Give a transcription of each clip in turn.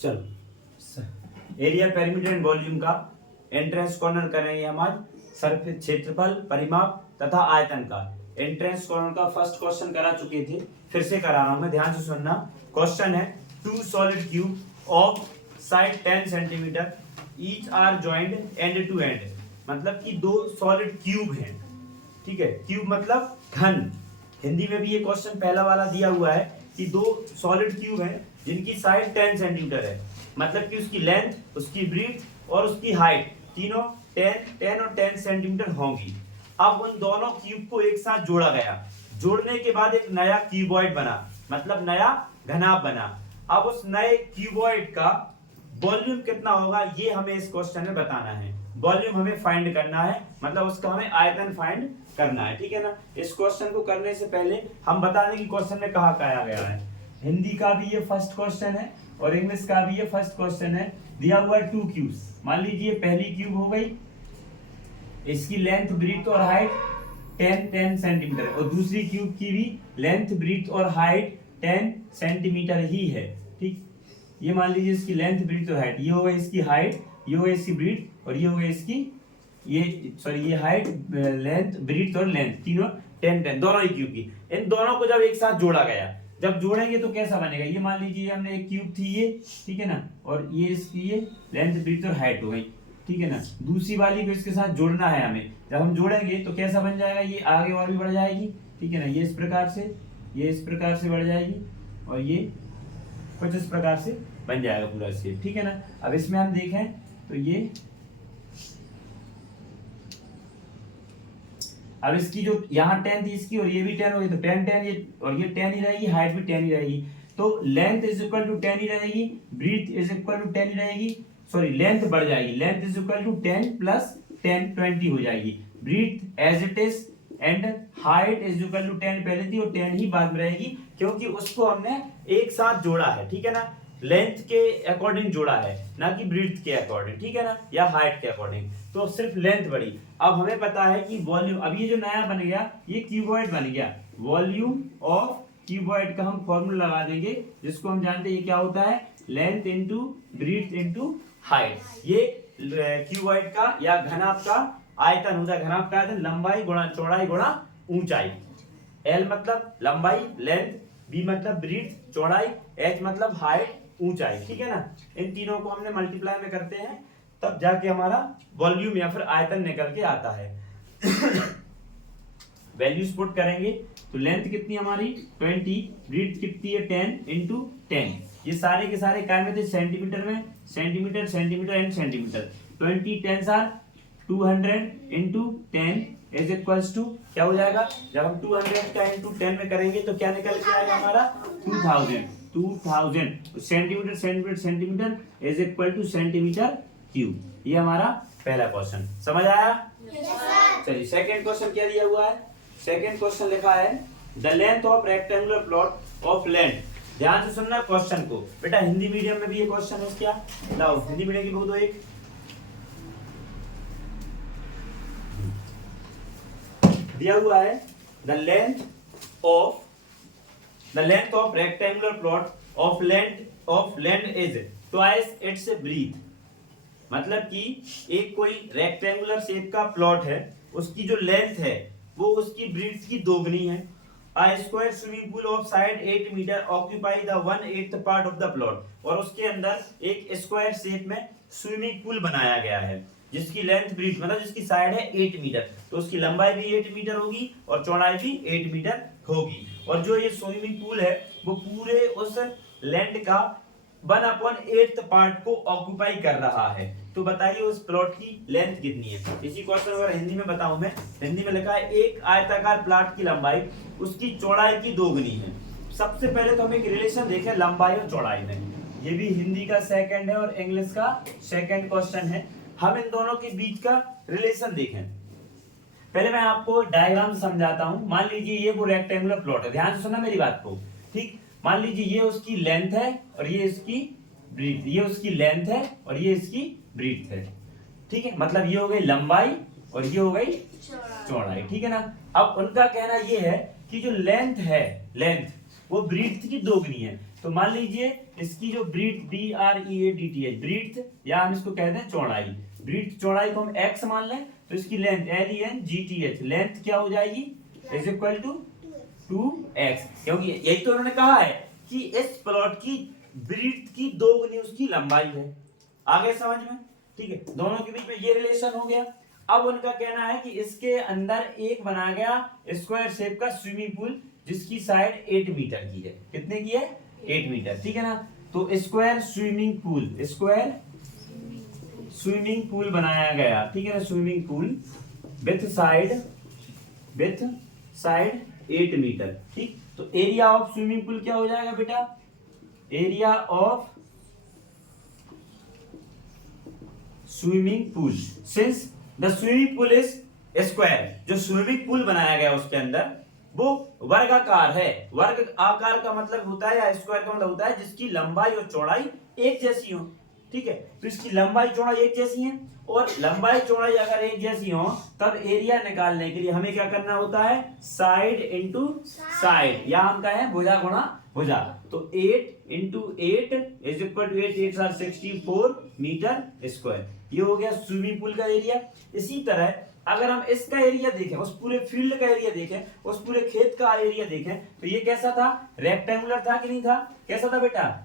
चलो, area, perimeter and volume का entrance corner करेंगे हम आज। सरफेस क्षेत्रफल, परिमाप तथा आयतन का एंट्रेंस कॉर्नर का फर्स्ट क्वेश्चन करा चुके थे, फिर से करा रहा हूं मैं, ध्यान से सुनना। क्वेश्चन है, two solid cube of side 10 centimetre each are joint end to end. मतलब कि दो सॉलिड क्यूब हैं, ठीक है। क्यूब मतलब घन। हिंदी में भी ये क्वेश्चन पहला वाला दिया हुआ है कि दो सॉलिड क्यूब हैं जिनकी साइड 10 सेंटीमीटर है। मतलब कि उसकी लेंथ, उसकी ब्रीथ और उसकी हाइट तीनों 10 और 10 सेंटीमीटर होंगी। अब उन दोनों क्यूब को एक साथ जोड़ा गया, जोड़ने के बाद एक नया क्यूबॉइड बना, मतलब नया घनाभ बना। अब उस नए क्यूबॉइड का वॉल्यूम कितना होगा ये हमें इस क्वेश्चन में बताना है। वॉल्यूम हमें फाइंड करना है, मतलब उसका हमें आयतन फाइंड करना है, ठीक है ना। इस क्वेश्चन को करने से पहले हम बता दें कि क्वेश्चन में कहा गया है। हिंदी का भी ये फर्स्ट क्वेश्चन है और इंग्लिश का भी ये फर्स्ट क्वेश्चन है। दिया हुआ है टू क्यूब्स। मान लीजिए पहली क्यूब हो गई, इसकी लेंथ, ब्रीथ और हाइट 10 सेंटीमीटर और दूसरी क्यूब की भी लेंथ, ब्रीथ और हाइट 10 सेंटीमीटर ही है, ठीक। ये मान लीजिए इसकी लेंथ, ब्रीथ और हाइट, ये हो गई इसकी हाइट, ये हो गई इसकी ब्रीथ और ये हो गई इसकी ये हाइट, लेंथ, ब्रीथ और लेंथ तीनों 10 दोनों ही क्यूब की। इन दोनों को जब एक साथ जोड़ा गया, जब जोड़ेंगे तो कैसा बनेगा, ये मान लीजिए हमने एक क्यूब थी ये, ठीक है ना, और ये इसकी ये लेंथ, ब्रीथ और हाइट हो गई, ठीक है ना। दूसरी वाली को इसके साथ जोड़ना है हमें। जब हम जोड़ेंगे तो कैसा बन जाएगा, ये आगे और भी बढ़ जाएगी, ठीक है ना। ये इस प्रकार से, ये इस प्रकार से बढ़ जाएगी और ये कुछ इस प्रकार से बन जाएगा पूरा शेप, ठीक है ना। अब इसमें हम देखें तो ये, अब इसकी जो यहाँ 10 थी इसकी और ये भी 10 होगी तो 10 ये और ये 10 ही रहेगी, हाइट भी 10 ही रहेगी। तो लेंथ इज इक्वल टू 10 ही रहेगी, ब्रीथ इज इक्वल टू 10 ही रहेगी, सॉरी लेंथ बढ़ जाएगी, length is equal to 10 plus 10 20 हो जाएगी। Breadth as it is and height is equal to 10 पहले थी और 10 ही बाद में रहेगी, क्योंकि उसको हमने एक साथ जोड़ा है, ठीक है ना। लेंथ के अकॉर्डिंग जोड़ा है, ना कि ब्रीथ के अकॉर्डिंग, ठीक है ना, या हाइट के अकॉर्डिंग। तो सिर्फ लेंथ बढ़ी। अब हमें पता है कि वॉल्यूम, अब ये जो नया बन गया ये क्यूबॉइड बन गया। वॉल्यूम ऑफ क्यूबॉइड का हम फॉर्मूला लगा देंगे, जिसको हम जानते हैं ये क्या होता है, length into breadth into height. ये क्यूबॉइड का या घनाभ का आयतन होता है। घनाभ का आयतन लंबाई गुणा चौड़ाई गुणा ऊंचाई। एल मतलब लंबाई, लेंथ, बी मतलब ब्रीथ चौड़ाई, एच मतलब हाइट ऊंचाई, ठीक है ना। इन तीनों को हमने मल्टीप्लाई में करते हैं, तब जाके हमारा वॉल्यूम या फिर आयतन निकल के आता है। वैल्यूज पुट करेंगे तो लेंथ कितनी हमारी 20, ब्रीथ कितनी है 10 इंटू 10। ये सारे के सारे काय में थे, सेंटीमीटर में, centimetre centimetre and centimetre. 20 10 are 200 into 10 is equals to क्या हो जाएगा, जब हम 200 का इंटू 10 में करेंगे तो क्या निकल के आएगा हमारा 2000 centimetre centimetre centimetre is equal two centimetre cube. ये हमारा पहला क्वेश्चन समझ आया। चलिए सेकंड क्वेश्चन क्या दिया हुआ है। सेकंड क्वेश्चन लिखा है the length of rectangular plot of land. ध्यान से सुनना क्वेश्चन को बेटा, हिंदी मीडियम में भी ये क्वेश्चन है क्या, लाओ हिंदी मीडियम की बुक दो एक। दिया हुआ है the length of rectangular plot of land is twice its breadth. मतलब कि एक कोई रेक्टेंगुलर शेप का प्लॉट है, उसकी जो लेंथ है वो उसकी ब्रीथ की दोगुनी है। A square swimming pool of side 8 metre occupy the 1/8 part of the plot। और उसके अंदर एक स्क्वायर शेप में स्विमिंग पूल बनाया गया है, जिसकी लेंथ, ब्रीथ मतलब जिसकी साइड है 8 मीटर, तो उसकी लंबाई भी 8 मीटर होगी और चौड़ाई भी 8 मीटर होगी। और जो ये स्विमिंग पूल है वो पूरे उस लैंड का 1/8 पार्ट को ऑक्यूपाई कर रहा है। तो बताइए उस प्लॉट की लेंथ कितनी है। इसी क्वेश्चन अगर हिंदी में बताऊं मैं, हिंदी में लिखा है एक आयताकार प्लॉट की लंबाई उसकी चौड़ाई की दोगुनी है। सबसे पहले तो हम एक रिलेशन देखें लंबाई और चौड़ाई में। ये भी हिंदी का सेकंड है और इंग्लिश का सेकंड क्वेश्चन है। हम इन दोनों के बीच का रिलेशन देखें। पहले मैं आपको डायग्राम समझाता हूं। मान लीजिए ये वो रेक्टेंगुलर प्लॉट है, ध्यान से सुनना मेरी बात को, ठीक। मान लीजिए ये उसकी लेंथ है और ये इसकी ब्रीथ, ये उसकी लेंथ है और ये इसकी ब्रीथ है, ठीक है। मतलब ये हो गई लंबाई और ये हो गई चौड़ाई, ठीक है ना। अब उनका कहना ये है कि जो लेंथ है, लेंथ वो ब्रीथ की दोगुनी है। तो मान लीजिए इसकी जो ब्रीथ BREADTH ब्रीथ, या हम इसको कहते हैं चौड़ाई, ब्रीथ चौड़ाई को हम x मान लें, तो इसकी लेंथ LENGTH लेंथ क्या हो जाएगी इज इक्वल टू 2x, क्योंकि यही तो उन्होंने कहा है कि इस प्लॉट की ब्रीथ की दोगुनी उसकी लंबाई है। आगे समझ में, ठीक है, दोनों के बीच में ये रिलेशन हो गया। अब उनका कहना है कि इसके अंदर एक बनाया गया स्क्वायर शेप का स्विमिंग पूल जिसकी साइड 8 मीटर की है। कितने की है? 8 मीटर, ठीक है ना। तो स्क्वायर स्विमिंग पूल बनाया गया, ठीक है ना, swimming pool with side 8 metre, ठीक। तो एरिया ऑफ स्विमिंग पूल क्या हो जाएगा बेटा? Area of swimming pool, since the swimming pool is square, जो स्विमिंग पूल बनाया गया उसके अंदर वो वर्गाकार है। वर्ग आकार का मतलब होता है, या स्क्वायर का मतलब होता है जिसकी लंबाई और चौड़ाई एक जैसी हो, ठीक है। तो इसकी लंबाई चौड़ाई एक जैसी है, और लंबाई चौड़ाई अगर एक जैसी हो तब एरिया निकालने के लिए हमें क्या करना होता है? साइड इंटू साइड, या हम कहें भुजा गुणा भुजा। तो 8 into 8 is equal to 8 8 64 metre square. ये हो गया स्विमिंग पूल का एरिया। इसी तरह अगर हम इसका एरिया देखें, उस पूरे फील्ड का एरिया देखें, उस पूरे खेत का एरिया देखें, तो ये कैसा था? रेक्टेंगुलर था कि नहीं था? कैसा था बेटा?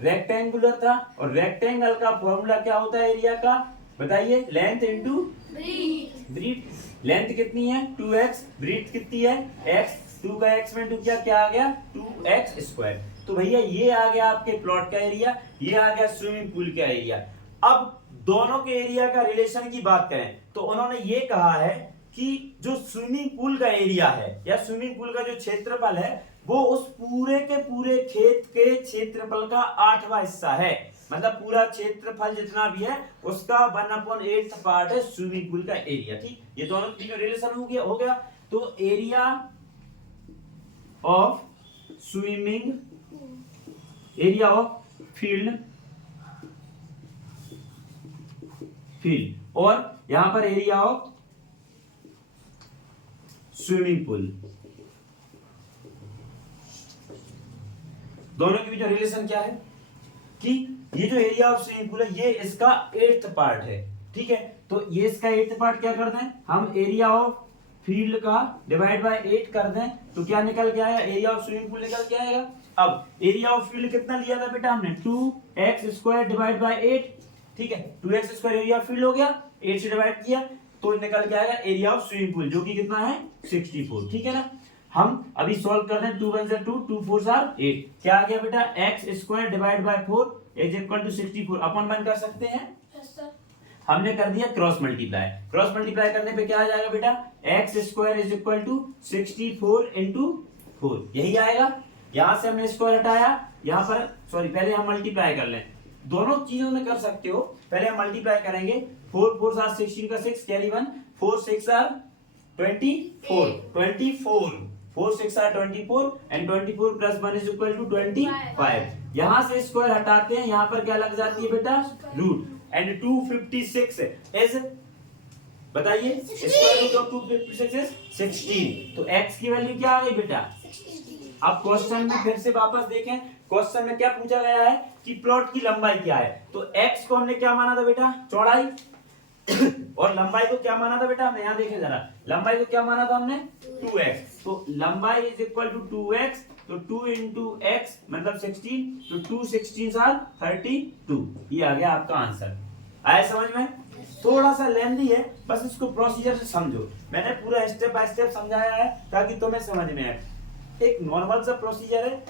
रेक्टेंगुलर था। और रेक्टेंगल का फॉर्मूला क्या होता है एरिया का? बताइए। Length into breathe. लेंथ कितनी है? 2x, ब्रीथ कितनी है? x, 2 का x में 2 क्या आ गया? 2x square. तो भैया ये आ गया आपके प्लॉट का एरिया, ये आ गया स्विमिंग पूल का एरिया। अब दोनों के एरिया का रिलेशन की बात करें तो उन्होंने ये कहा है कि जो स्विमिंग पूल का एरिया है या स्विमिंग पूल का जो क्षेत्रफल है वो उस पूरे के पूरे खेत के क्षेत्रफल का 8वां हिस्सा है। मतलब पूरा क्षेत्रफल जितना भी है उसका 1/8 पार्ट है स्विमिंग पूल का एरिया, ठीक। ये दोनों के बीच रिलेशन हो गया। तो area of swimming, area of field और यहां पर एरिया ऑफ स्विमिंग पूल, दोनों के बीच रिलेशन क्या है कि ये जो एरिया ऑफ स्विमिंग पूल है ये इसका 8th पार्ट है, ठीक है। तो ये इसका 8th पार्ट क्या कर दें हम? एरिया ऑफ फील्ड का डिवाइड बाय 8 कर दें तो क्या निकल के आएगा? एरिया ऑफ स्विमिंग पूल निकल के आएगा। अब एरिया ऑफ फील्ड कितना लिया था बेटा हमने? 2x स्क्वायर डिवाइड बाय 8, ठीक है। 2x square area of field हो गया, 8 से डिवाइड किया तो निकल के आएगा एरिया ऑफ स्विमिंग पूल जो कि कितना है? 64, ठीक है ना। हम अभी सॉल्व कर रहे हैं। 2 1 2 2 4 8, क्या आ गया बेटा? x square divide by 4 is equal to 64। अपन वन कर सकते हैं? हमने कर दिया क्रॉस मल्टीप्लाई। क्रॉस मल्टीप्लाई करने पे क्या आ जाएगा बेटा? x square is equal to 64 into 4, यही आएगा। यहां से हमने स्क्वायर हटाया, यहां पर सॉरी पहले हम मल्टीप्लाई कर लें। दोनों चीजों में कर सकते हो, पहले हम मल्टीप्लाई करेंगे। 4 4 16 का 6 carry 1, 4 6 24, 4 6 24 and 24 plus 1 is equal to 25। यहां से स्क्वायर हटाते हैं, यहां पर क्या लग जाती है बेटा? रूट। एंड 256 इज, बताइए, स्क्वायर रूट ऑफ 256 इज 16। तो x की वैल्यू क्या आ गई बेटा? अब क्वेश्चन में फिर से वापस देखें, क्वेश्चन में क्या पूछा गया है कि प्लॉट की लंबाई क्या है। तो x को हमने क्या माना था बेटा? चौड़ाई। और लंबाई को क्या माना था बेटा? हमने यहाँ देखें जरा, लंबाई को क्या माना था हमने? 2x। तो लंबाई इज इक्वल टू 2x, तो 2 इंटू x मतलब 16, तो 2 16 32। ये आ गया आपका आंसर। आया समझ में? थोड़ा सा लेंथी है, बस इसको प्रोसीजर से समझो। मैंने पूरा स्टेप बाय स्टेप समझाया है ताकि तुम्हें समझ में आए। एक नॉर्मल सा प्रोसीजर है,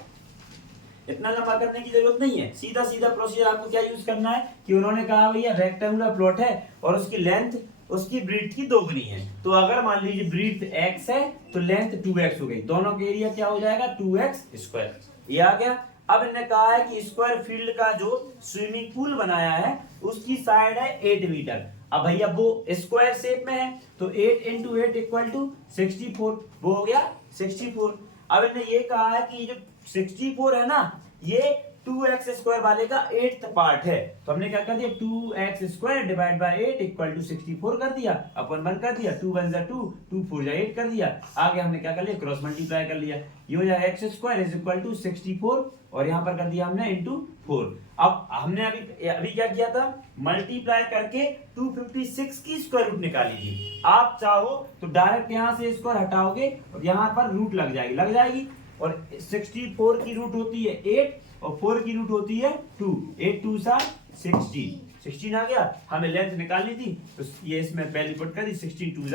इतना लंबा करने की जरूरत नहीं है। सीधा सीधा प्रोसीजर आपको क्या यूज करना है कि उन्होंने कहा भैया रेक्टेंगुलर प्लॉट है और उसकी लेंथ उसकी ब्रीथ की दोगुनी है। तो अगर मान लीजिए ब्रीथ x है तो लेंथ 2x हो गई, दोनों के एरिया क्या हो जाएगा? 2x square. ये आ गया। अब इन्होंने कहा है कि स्क्वायर फील्ड का जो स्विमिंग पूल बनाया है उसकी साइड है 8 मीटर। अब भैया वो स्क्वायर शेप में है तो 8 इंटू 8 इक्वल टू 64, वो हो गया 64। अब इन्होंने ये कहा है कि जो 64 है ना, ये 2x² वाले का 8th पार्ट है, तो हमने क्या कर दिया 2x² divide by 8 equal to 64 कर दिया, अपन 1 कर दिया, 2 1 2 2 4 8 कर दिया। आगे हमने क्या कर लिया क्रॉस मल्टीप्लाई कर लिया, ये हो जाएगा x² इज इक्वल टू 64 और यहाँ पर कर दिया हमने इनटू 4। अब हमने अभी क्या किया था, मल्टीप्लाई करके 256 की स्क्वायर रूट निकाली थी। आप चाहो तो डायरेक्ट यहाँ से स्क्वायर हटाओगे और यहाँ पर रूट लग जाएगी और 64 की रूट होती है 8 और 4 की रूट होती है 2, 8 2 16 आ गया। हमें लेंथ निकालनी थी तो ये इसमें पहले पुट कर दी, 16 2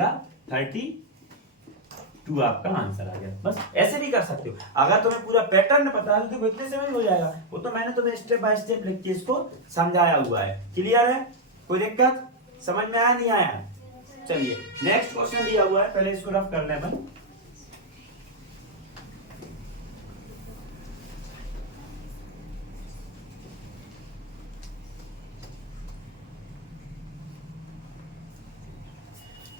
32 आपका आंसर आ गया। बस ऐसे भी कर सकते हो, अगर तुम्हें पूरा पैटर्न पता है तो इतने से हो जाएगा, वो तो मैंने तुम्हें स्टेप बाय स्टेप लिख के इसको समझाया हुआ है। क्लियर है, कोई दिक्कत समझ में आया नहीं आया? चलिए नेक्स्ट क्वेश्चन दिया हुआ है, पहले इसको रफ कर लें अपन।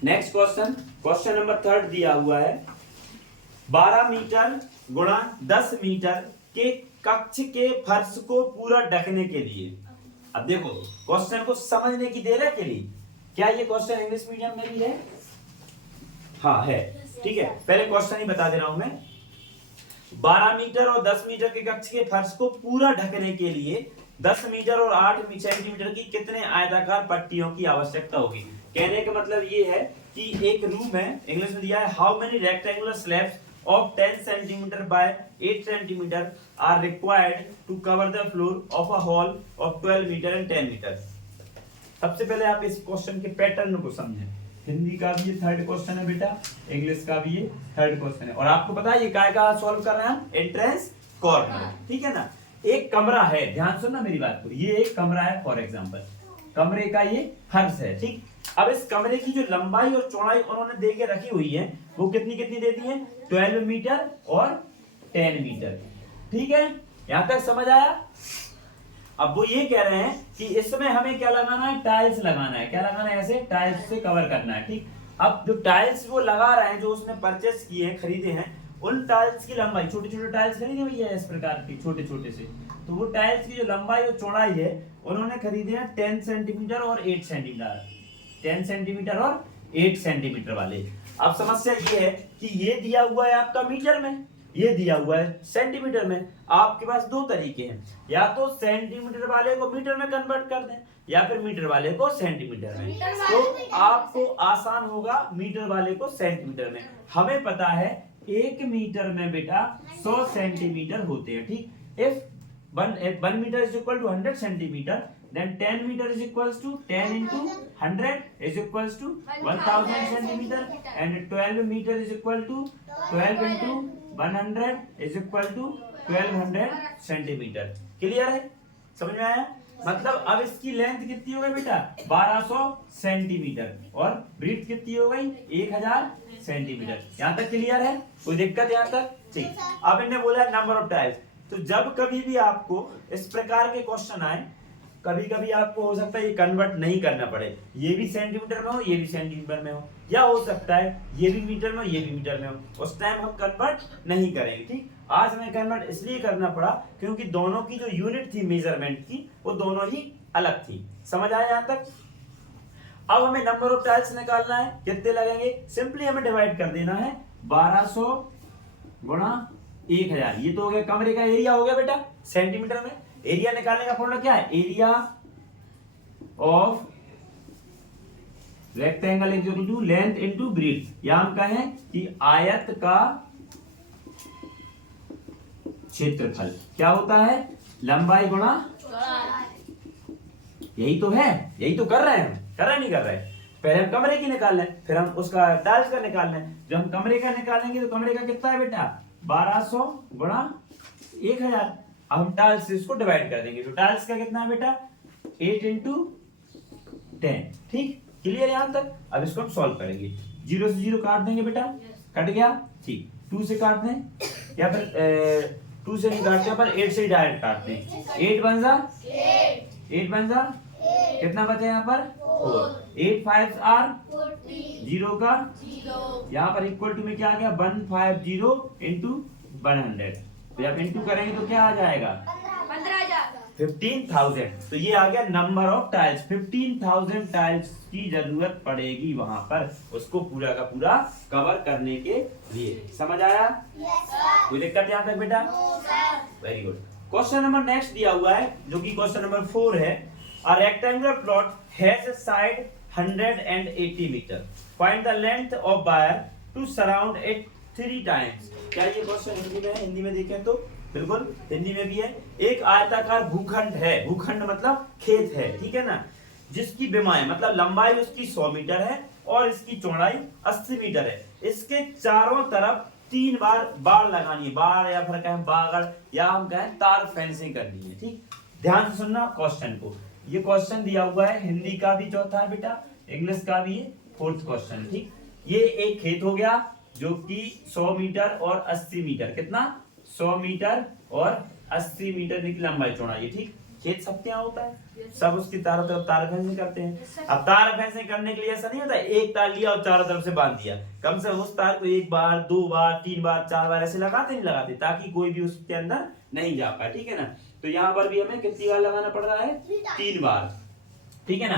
नेक्स्ट क्वेश्चन नंबर 3 दिया हुआ है, 12 मीटर गुणा 10 मीटर के कक्ष के फर्श को पूरा ढकने के लिए। अब देखो क्वेश्चन को समझने की देर है के लिए, क्या ये क्वेश्चन इंग्लिश मीडियम में भी है? हाँ है, ठीक है। पहले क्वेश्चन ही बता दे रहा हूं मैं, 12 मीटर और 10 मीटर के कक्ष के फर्श को पूरा ढकने के लिए 10 मीटर और 8 सेंटीमीटर की कितने आयताकार पट्टियों की आवश्यकता होगी। कहने का मतलब ये है कि एक रूम है, इंग्लिश में दिया है how many rectangular slabs of 10 centimetre by 8 centimetre are required to cover the floor of a hall of 12 metre and 10 metre. सबसे पहले आप इस क्वेश्चन के पैटर्न को समझें। हिंदी का भी ये 3rd क्वेश्चन है बेटा, इंग्लिश का भी ये 3rd क्वेश्चन है, और आपको पता है ये क्या सॉल्व कर रहे हैं, एंट्रेंस कॉर्नर, ठीक है ना। एक कमरा है, ध्यान सुनना मेरी बात को, ये एक कमरा है फॉर एग्जांपल, कमरे का ये फर्श है, ठीक। अब इस कमरे की जो लंबाई और चौड़ाई उन्होंने दे के रखी हुई है वो कितनी दे दी है, 12 मीटर और 10 मीटर, ठीक है। यहां तक समझ आया? अब वो ये कह रहे हैं कि इसमें हमें क्या लगाना है, टाइल्स लगाना है। क्या लगाना है, ऐसे टाइल्स से कवर करना है, ठीक। अब जो टाइल्स वो लगा रहे हैं, जो उसने परचेस किए हैं, खरीदे हैं, उन टाइल्स की लंबाई, छोटे छोटे टाइल्स खरीदे हुई है इस प्रकार की छोटे छोटे से, तो वो टाइल्स की जो लंबाई और चौड़ाई है उन्होंने खरीदे हैं 10 सेंटीमीटर और 8 सेंटीमीटर, 10 सेंटीमीटर और 8 सेंटीमीटर वाले। अब समस्या ये है कि ये दिया हुआ है आपका मीटर में, ये दिया हुआ है सेंटीमीटर में। आपके पास दो तरीके हैं, या तो सेंटीमीटर वाले को मीटर में कन्वर्ट कर दें या फिर मीटर वाले को सेंटीमीटर में। तो आपको आसान होगा मीटर वाले को सेंटीमीटर में। हमें पता है 1 मीटर में बेटा 100 सेंटीमीटर होते हैं, ठीक। If 1 metre is equal to 100 centimetre, then 10 meter is equals to 10 into 100 is equals to 1000 centimeter, and 12 meter is equal to 12 into 100 is equal to 1200 centimeter। Clear है, समझ में आया? मतलब अब इसकी लेंथ कितनी हो गई बेटा, 1200 सेंटीमीटर, और ब्रीथ कितनी हो गई, 1000 सेंटीमीटर। यहाँ तक क्लियर है, कोई दिक्कत यहाँ तक? ठीक। अब इन्हें बोला नंबर ऑफ टाइल्स। तो जब कभी भी आपको इस प्रकार के क्वेश्चन आए, कभी कभी आपको हो सकता है ये कन्वर्ट नहीं करना पड़े, ये भी सेंटीमीटर में हो, ये भी सेंटीमीटर में हो, या हो सकता है ये भी मीटर में हो, ये भी मीटर में हो, उस टाइम हम कन्वर्ट नहीं करेंगे, ठीक। आज हमें कन्वर्ट इसलिए करना पड़ा क्योंकि दोनों की जो यूनिट थी मेजरमेंट की वो दोनों ही अलग थी। समझ आया यहाँ तक? अब हमें नंबर ऑफ टाइल्स निकालना है, कितने लगेंगे, सिंपली हमें डिवाइड कर देना है 1200 गुणा 1000। ये तो हो गया कमरे का एरिया, हो गया बेटा सेंटीमीटर में। एरिया निकालने का फॉर्मूला क्या है, area of rectangle equal to length into breadth, या हम कहें कि आयत का क्षेत्रफल क्या होता है, लंबाई गुणा, यही तो है, यही तो कर रहे हैं हम, कर रहे नहीं कर रहे। पहले हम कमरे की निकाल लें, फिर हम उसका टाइल्स का निकाल लें। जब हम कमरे का निकालेंगे तो कमरे का कितना है बेटा, 1200 गुणा 1000। अब हम टाइल्स से इसको डिवाइड कर देंगे, तो टाइल्स का कितना है बेटा, 8 into 10, ठीक। क्लियर यहां तक? अब इसको हम सॉल्व करेंगे, 0 से 0 काट देंगे बेटा, कट गया, ठीक। 2 से काट दें, या फिर 2 से नहीं काटते पर 8 से ही डायरेक्ट काटते हैं। 8 बन जा, 8 बन जा, कितना बचे यहाँ पर, 4। 8 5 आर 0 का, यहाँ पर इक्वल टू में क्या आ गया, 150 into 100। तो जब इंटू करेंगे तो क्या आ जाएगा, 15,000। तो ये आ गया नंबर ऑफ टाइल्स। 15,000 टाइल्स की जरूरत पड़ेगी वहां पर उसको पूरा का पूरा कवर करने के लिए। समझ आया? कोई दिक्कत यहाँ तक बेटा? Very good. Question number next दिया हुआ है जो कि क्वेश्चन नंबर 4 है। A rectangular plot has a side 180 metre, find the length of wire to surround it 3 times. क्या ये क्वेश्चन हिंदी में है? हिंदी में देखें तो बिल्कुल हिंदी में भी है। एक आयताकार भूखंड है, भूखंड मतलब खेत है, ठीक है ना, जिसकी विमाएं मतलब लंबाई उसकी 100 मीटर है और इसकी चौड़ाई 80 मीटर है। इसके चारों तरफ 3 बार बाड़ लगानी है, बाड़ या फिर कहें बागड़ या हम कहें तार फेंसिंग करनी है। ठीक, ध्यान से सुनना क्वेश्चन को। ये क्वेश्चन दिया हुआ है, हिंदी का भी चौथा है बेटा, इंग्लिश का भी है 4th क्वेश्चन। ठीक, ये एक खेत हो गया जो कि 100 मीटर और 80 मीटर, कितना 100 मीटर और 80 मीटर की लंबाई चौड़ाई। ठीक, खेत सबके यहाँ होता है, सब उसकी चारों तरफ तार फेंसिंग करते हैं। अब तार फेंसिंग करने के लिए ऐसा नहीं होता एक तार लिया और चारों तरफ से बांध दिया, कम से कम उस तार को 1 बार 2 बार 3 बार 4 बार ऐसे लगाते नहीं लगाते, ताकि कोई भी उसके अंदर नहीं जा पाए। ठीक है ना, तो यहाँ पर भी हमें कितनी बार लगाना पड़ रहा है? 3 बार। ठीक है ना,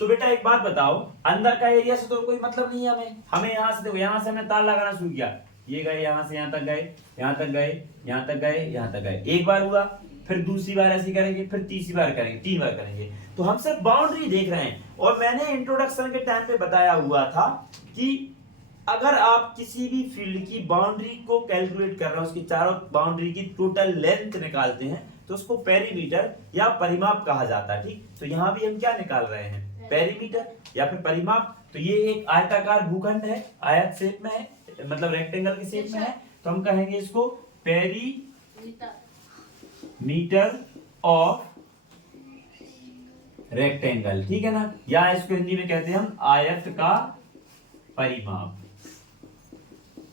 तो बेटा एक बात बताओ, अंदर का एरिया से तो कोई मतलब नहीं है हमें यहाँ से देखो, यहाँ से हमें तार लगाना शुरू किया, ये गए यहाँ से यहाँ तक गए, यहाँ तक गए, यहाँ तक गए, यहाँ तक गए, एक बार हुआ, फिर दूसरी बार ऐसी करेंगे, फिर तीसरी बार करेंगे, 3 बार करेंगे। तो हम सिर्फ बाउंड्री देख रहे हैं। और मैंने इंट्रोडक्शन के टाइम पे बताया हुआ था कि अगर आप किसी भी फील्ड की बाउंड्री को कैलकुलेट कर रहे हो, उसकी चारों बाउंड्री की टोटल लेंथ निकालते हैं तो उसको पेरीमीटर या परिमाप कहा जाता है। ठीक, तो यहाँ भी हम क्या निकाल रहे हैं? पेरीमीटर या फिर परिमाप। तो ये एक आयताकार भूखंड है, आयत शेप में है, मतलब रेक्टेंगल के शेप में है, तो हम कहेंगे इसको पेरीमीटर ऑफ रेक्टेंगल। ठीक है ना, या इसको हिंदी में कहते हैं हम आयत का परिमाप।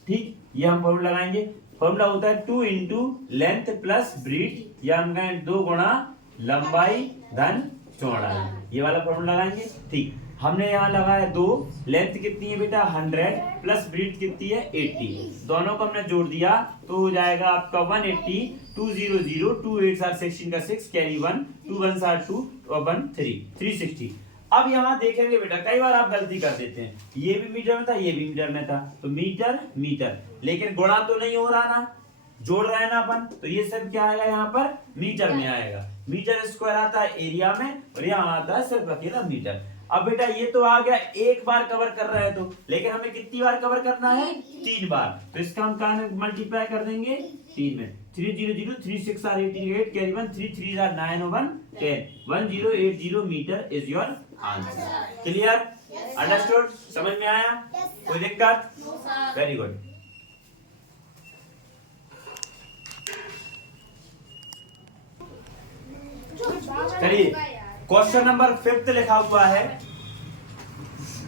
ठीक, ये हम फॉर्मूला लगाएंगे। फॉर्मूला होता है 2 इंटू लेंथ प्लस ब्रीथ, या हम कहें 2 गुणा लंबाई धन चौड़ाई, ये वाला फॉर्मूला लगाएंगे। ठीक, हमने यहाँ लगाया 2, लेंथ कितनी है बेटा 100 प्लस ब्रीथ कितनी है 80, दोनों को हमने जोड़ दिया तो हो जाएगा आपका 180, 200, 2 8 are 16 का 6 कैरी 1, 2 1 are 2 और 1 3, 360। अब यहाँ देखेंगे बेटा, कई बार आप गलती कर देते हैं, ये भी मीटर में था, ये भी मीटर में था, तो मीटर मीटर, लेकिन गुणा तो नहीं हो रहा ना, जोड़ रहे हैं ना अपन, तो ये सब क्या आएगा यहाँ पर? मीटर में आएगा। मीटर स्क्वायर आता है एरिया में और यहाँ आता है सिर्फ अकेला मीटर। अब बेटा ये तो आ गया, एक बार कवर कर रहे हैं तो, लेकिन हमें कितनी बार कवर करना है? 3 बार। तो इसका हम कहाँ मल्टीप्लाई कर देंगे? 3 में। 3 0 0 3 6 are 18 8 carry 1 3 3 are 9 और 1 10 1080 metre is your answer. Clear? Understood? समझ में आया? कोई दिक्कत? Very good. चलिए क्वेश्चन नंबर 5 लिखा हुआ है,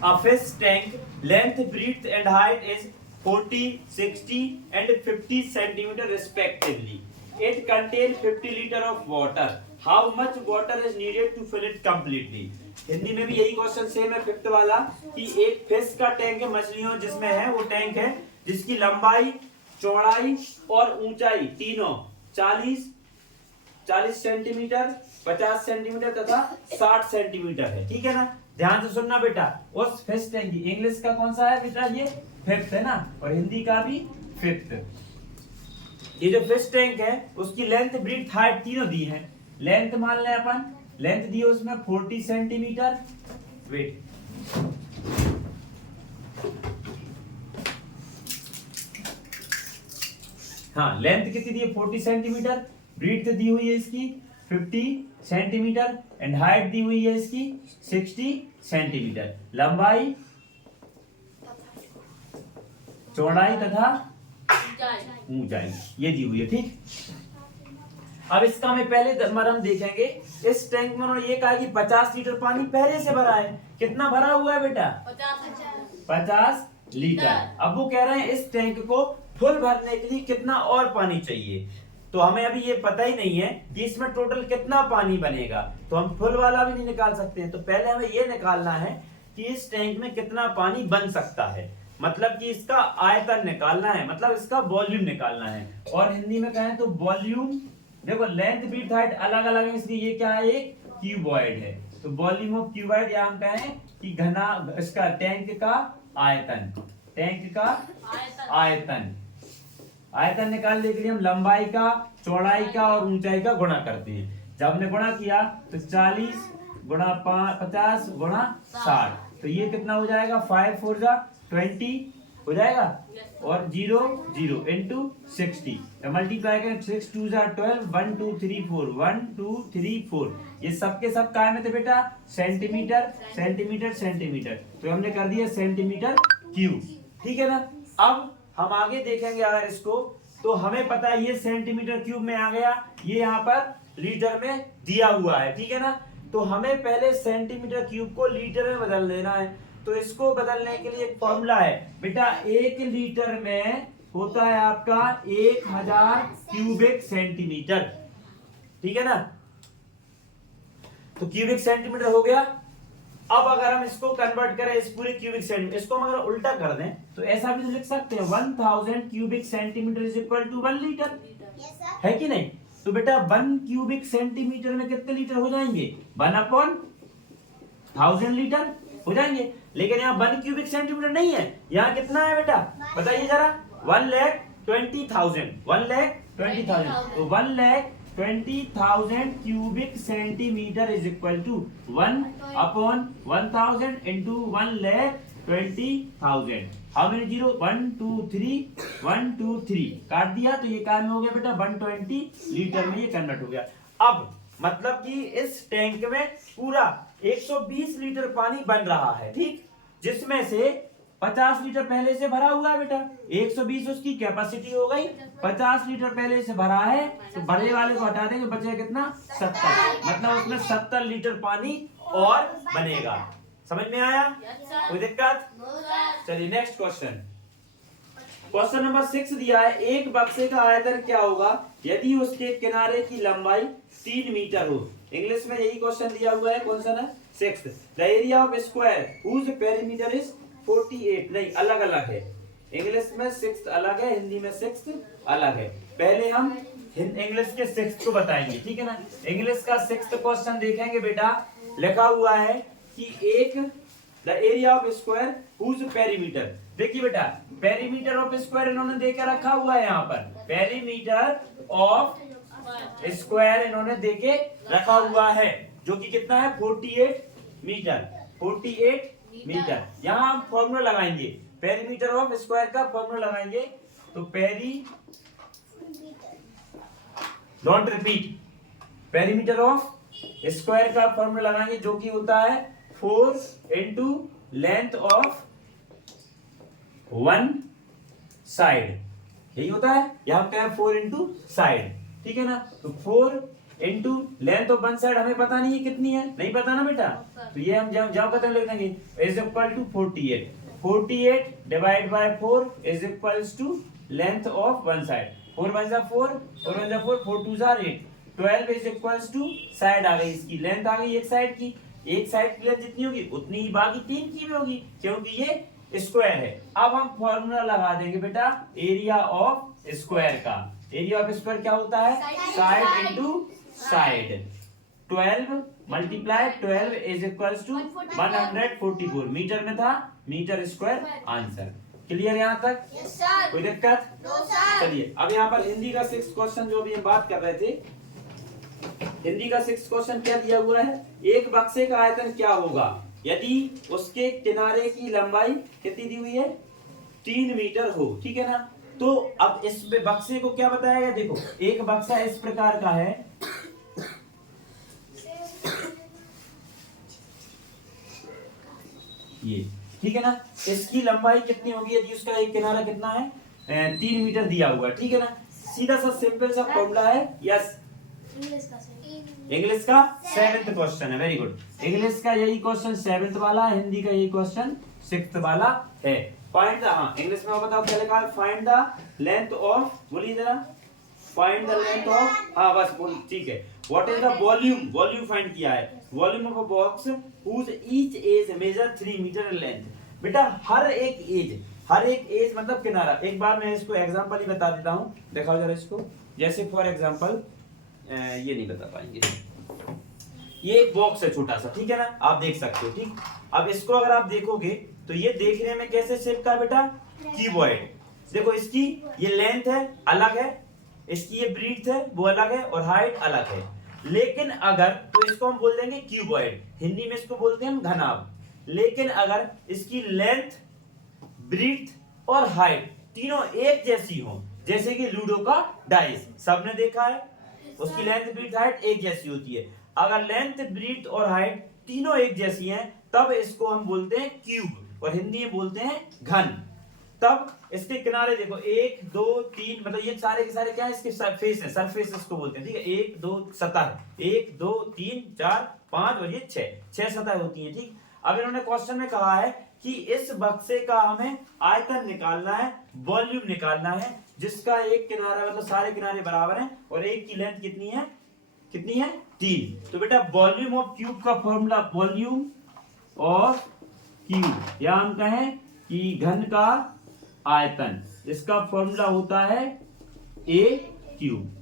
a fish tank length breadth and height is 40 60 and 50 centimetre respectively, it contain 50 litre of water, how much water is needed to fill it completely. Hindi में भी यही क्वेश्चन सेम है 5th वाला, कि एक फिश का टैंक है, मछलियों जिसमें है वो टैंक है जिसकी लंबाई चौड़ाई और ऊंचाई तीनों 40 सेंटीमीटर 50 सेंटीमीटर तथा 60 सेंटीमीटर है। ठीक है ना, ध्यान से सुनना बेटा। उस फिश टैंक की इंग्लिश का कौन सा है बेटा? ये 5th है ना, और हिंदी का भी 5th। ये जो फिश टैंक है उसकी लेंथ ब्रीथ हाइट तीनों दी है। लेंथ मान लें अपन, लेंथ दी है उसमें 40 सेंटीमीटर, वेट हाँ, लेंथ कितनी दी है 40 सेंटीमीटर, ब्रीथ दी हुई है इसकी 50 सेंटीमीटर एंड हाइट दी हुई है इसकी 60 सेंटीमीटर, लंबाई चौड़ाई तथा ऊंचाई ये दी हुई है। ठीक, अब इसका हमें पहले मरम देखेंगे। इस टैंक में उन्होंने ये कहा कि 50 लीटर पानी पहले से भरा है। कितना भरा हुआ है बेटा? 50 लीटर। अब वो कह रहे हैं इस टैंक को फुल भरने के लिए कितना और पानी चाहिए। तो हमें अभी ये पता ही नहीं है कि इसमें टोटल कितना पानी बनेगा, तो हम फुल वाला भी नहीं निकाल सकते हैं। तो पहले हमें ये निकालना है कि इस टैंक में कितना पानी बन सकता है, मतलब कि इसका आयतन निकालना है, मतलब इसका वॉल्यूम निकालना है। और हिंदी में कहें तो वॉल्यूम देखो लेंथ विड्थ हाइट अलग अलग है, इसलिए ये क्या है, एक क्यूबॉइड है। तो वॉल्यूम ऑफ क्यूबॉइड, या हम कहें कि घना इसका टैंक का आयतन, टैंक का आयतन। आयतन निकालने के लिए हम लंबाई का, चौड़ाई का और ऊंचाई का गुणा करते हैं। जब हमने गुणा किया तो 40 गुणा 50 गुणा 60, तो ये कितना हो जाएगा, 5 4 जा 20 हो जाएगा, और 0 0 इंटू 60, तो मल्टीप्लाई करें 6 2 जा 12, 1 2 3 4 1 2 3 4, ये सबके सब काय में थे बेटा, सेंटीमीटर सेंटीमीटर सेंटीमीटर, तो हमने कर दिया सेंटीमीटर क्यूब। ठीक है ना। अब हम आगे देखेंगे अगर इसको, तो हमें पता है ये सेंटीमीटर क्यूब में आ गया, ये यहाँ पर लीटर में दिया हुआ है। ठीक है ना। तो हमें पहले सेंटीमीटर क्यूब को लीटर में बदल देना है। तो इसको बदलने के लिए एक फॉर्मूला है बेटा, 1 लीटर में होता है आपका 1000 क्यूबिक सेंटीमीटर। ठीक है ना। तो क्यूबिक सेंटीमीटर हो गया। अब अगर हम इसको कन्वर्ट करें इस पूरे क्यूबिक सेंटीमीटर, इसको हम अगर उल्टा कर दें तो ऐसा भी लिख सकते हैं 1000 cubic centimetre is equal to 1 litre, है कि नहीं। तो बेटा 1 क्यूबिक सेंटीमीटर में कितने लीटर हो जाएंगे, 1/1000 लीटर हो जाएंगे। लेकिन यहाँ 1 क्यूबिक सेंटीमीटर नहीं है, यहाँ कितना है बेटा बताइए जरा, 1,20,000 1,20,000, तो 1,20,000 cubic centimetre is equal to 1/1000 into 1,20,000। How many zero, 1 2 3 1 2 3 काट दिया, तो ये काय में हो गया बेटा 120 लीटर में ये कन्वर्ट हो गया। अब मतलब कि इस टैंक में पूरा 120 लीटर पानी बन रहा है, ठीक, जिसमें से 50 लीटर पहले से भरा हुआ है बेटा, 120 उसकी कैपेसिटी हो गई, 50 लीटर पहले से भरा है, तो भरे वाले को हटा देंगे, बचेगा कितना, 70, मतलब उसमें 70 लीटर पानी और बनेगा। समझ में आया, कोई दिक्कत। चलिए नेक्स्ट क्वेश्चन, क्वेश्चन नंबर 6 दिया है, एक बक्से का आयतन क्या होगा यदि उसके किनारे की लंबाई 3 मीटर हो। इंग्लिश में यही क्वेश्चन दिया हुआ है, कौन सा ना, 6th, the area of square whose perimeter is 48, नहीं अलग अलग है, इंग्लिश में 6th अलग है, हिंदी में 6th अलग है। पहले हम इंग्लिश के 6th को बताएंगे, ठीक है ना। इंग्लिश का 6th क्वेश्चन देखेंगे बेटा, लिखा हुआ है कि एक the area of square whose perimeter, देखिए बेटा पेरीमीटर ऑफ स्क्वायर इन्होंने देके रखा हुआ है, यहाँ पर पेरीमीटर ऑफ स्क्वायर इन्होंने देके रखा हुआ है, जो कि कितना है 48 मीटर, 48 मीटर। यहाँ हम फॉर्मूला लगाएंगे, पेरीमीटर ऑफ स्क्वायर का फॉर्मूला लगाएंगे, तो don't repeat, perimeter of square का फॉर्मूला लगाएंगे, जो कि होता है 4 into length of one side, यही होता है, यहाँ पे 4 इंटू साइड, ठीक है ना। तो 4 into length of one side हमें पता नहीं है कितनी है, नहीं पता ना बेटा, तो ये हम जाओ पता लिख देंगे, is equal to 48, 48 divide by 4 is equals to length of one side, 4 1 जा 4 4 1 जा 4 4 2 जा 8, 12 इज इक्वल्स टू साइड आ गई, इसकी लेंथ आ गई एक साइड की, एक साइड की लेंथ जितनी होगी उतनी ही बाकी 3 की भी होगी, क्योंकि ये स्क्वायर है। अब हम फॉर्मूला लगा देंगे बेटा एरिया ऑफ स्क्वायर का, एरिया ऑफ स्क्वायर क्या होता है, side into side, 12 multiply 12 is equals to 144, metre में था, मीटर स्क्वायर आंसर। क्लियर यहाँ तक, कोई दिक्कत। चलिए अब यहाँ पर हिंदी का 6th क्वेश्चन जो भी हम बात कर रहे थे, हिंदी का 6th क्वेश्चन क्या दिया हुआ है, एक बक्से का आयतन क्या होगा यदि उसके किनारे की लंबाई कितनी दी हुई है, 3 मीटर हो, ठीक है ना। तो अब इस बक्से को क्या बताया गया, देखो एक बक्सा इस प्रकार का है, ये ठीक है ना, इसकी लंबाई कितनी होगी यदि उसका एक किनारा कितना है, 3 मीटर दिया हुआ, ठीक है ना। सीधा सा सिंपल सा फॉर्मूला है, यस इंग्लिश का 7th क्वेश्चन है, वेरी गुड, इंग्लिश का यही क्वेश्चन 7th वाला, हिंदी का यही क्वेश्चन 6th वाला है। फाइंड द, हाँ इंग्लिश में बताओ क्या लिखा है, फाइंड द लेंथ ऑफ, बोलिए जरा, फाइंड द लेंथ ऑफ, हाँ बस बोल, ठीक है, what is the volume, volume फाइंड किया है, volume of a box whose each edge measure 3 metre length. बेटा हर एक एज मतलब किनारा, एक बार मैं इसको एग्जांपल ही बता देता हूं, दिखाओ जरा इसको, जैसे फॉर एग्जांपल ये नहीं बता पाएंगे। ये एक बॉक्स है छोटा सा, ठीक है ना, आप देख सकते हो। ठीक, अब इसको अगर आप देखोगे तो ये देखने में कैसे शेप का है बेटा, क्यूबॉइड। देखो इसकी ये लेंथ है अलग है, इसकी ये ब्रीथ है वो अलग है, और हाइट अलग है। लेकिन अगर तो इसको हम बोल देंगे क्यूबॉइड, हिंदी में इसको बोलते हैं हम घनाभ। लेकिन अगर इसकी लेंथ, ब्रीथ और हाइट तीनों एक जैसी हो, जैसे कि लूडो का डाइस सबने देखा है, उसकी लेंथ, ब्रीथ, हाइट एक जैसी होती है। अगर लेंथ, ब्रीथ और हाइट तीनों एक जैसी हैं तब इसको हम बोलते हैं क्यूब, और हिंदी में बोलते हैं घन। तब इसके किनारे देखो 1 2 3, मतलब ये सारे के सारे क्या है, इसके सरफेस है, सरफेस इसको बोलते हैं। ठीक है, 1 2 सतह, 1 2 3 4 5 और ये 6 सतह होती है। ठीक, अब इन्होंने क्वेश्चन में कहा है कि इस बक्से का हमें आयतन निकालना है, वॉल्यूम निकालना है, जिसका एक किनारा मतलब सारे किनारे बराबर हैं और एक की लेंथ कितनी है, 3। तो बेटा वॉल्यूम ऑफ क्यूब का फॉर्मूला, वॉल्यूम ऑफ क्यूब या हम कहें कि घन का आयतन, इसका फॉर्मूला होता है ए क्यूब।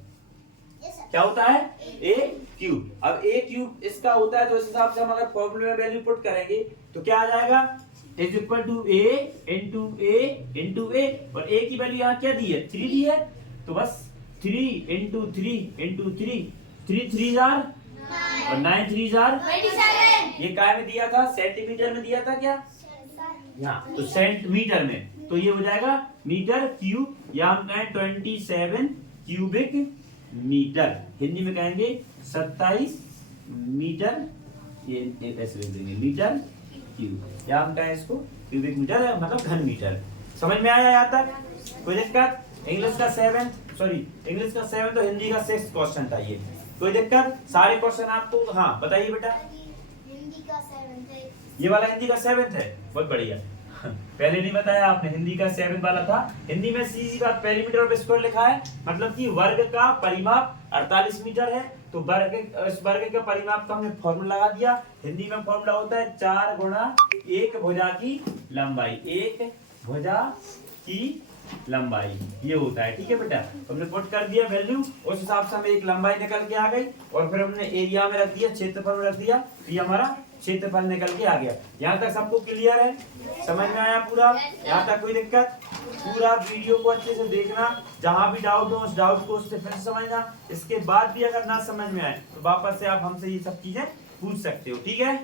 क्या होता है, ए क्यूब। अब ए क्यूब इसका होता है, तो इस हिसाब से हम अगर फॉर्मूले में वैल्यू पुट करेंगे तो क्या आ जाएगा, is equal to A into A, और ए की वैल्यू यहाँ क्या दी है, 3 दी है, तो बस 3 इंटू 3 3 जार और 9 3 जार 27। ये काय में दिया था, सेंटीमीटर में दिया था क्या, यहाँ तो सेंटीमीटर में, तो ये हो जाएगा मीटर क्यूब, या हम कहें 27 क्यूबिक मीटर, हिंदी में कहेंगे 27 मीटर, ये ऐसे लिख देंगे मीटर क्यूब, या हम कहें इसको क्यूबिक मीटर, मतलब घन मीटर। समझ में आया यहाँ तक, कोई दिक्कत? इंग्लिश का 7 तो हिंदी का 6 क्वेश्चन था ये, कोई दिक्कत? सारे क्वेश्चन आपको, हाँ बताइए बेटा। हिंदी का 7 है, ये वाला हिंदी का 7 है, बहुत बढ़िया। पहले नहीं बताया आपने, हिंदी का 7 वाला था। हिंदी में सीधी बात, पेरीमीटर ऑफ स्क्वायर लिखा है, मतलब कि वर्ग का परिमाप 48 मीटर है, तो इस वर्ग के परिमाप का हमने फॉर्मूला लगा दिया। हिंदी में फॉर्मूला होता है 4 गुणा 1 भुजा की लंबाई, 1 भुजा की लंबाई, ये होता है। ठीक है बेटा, हमने पुट कर दिया वैल्यू, उस हिसाब से हमें एक लंबाई निकल के आ गई, और फिर हमने एरिया में रख दिया, क्षेत्रफल में रख दिया, ये हमारा क्षेत्रफल निकल के आ गया। यहाँ तक सबको क्लियर है, समझ में आया पूरा? यहाँ तक कोई दिक्कत? पूरा वीडियो को अच्छे से देखना, जहाँ भी डाउट हो उस डाउट को उससे फिर समझना। इसके बाद भी अगर ना समझ में आए तो वापस से आप हमसे ये सब चीजें पूछ सकते हो। ठीक है।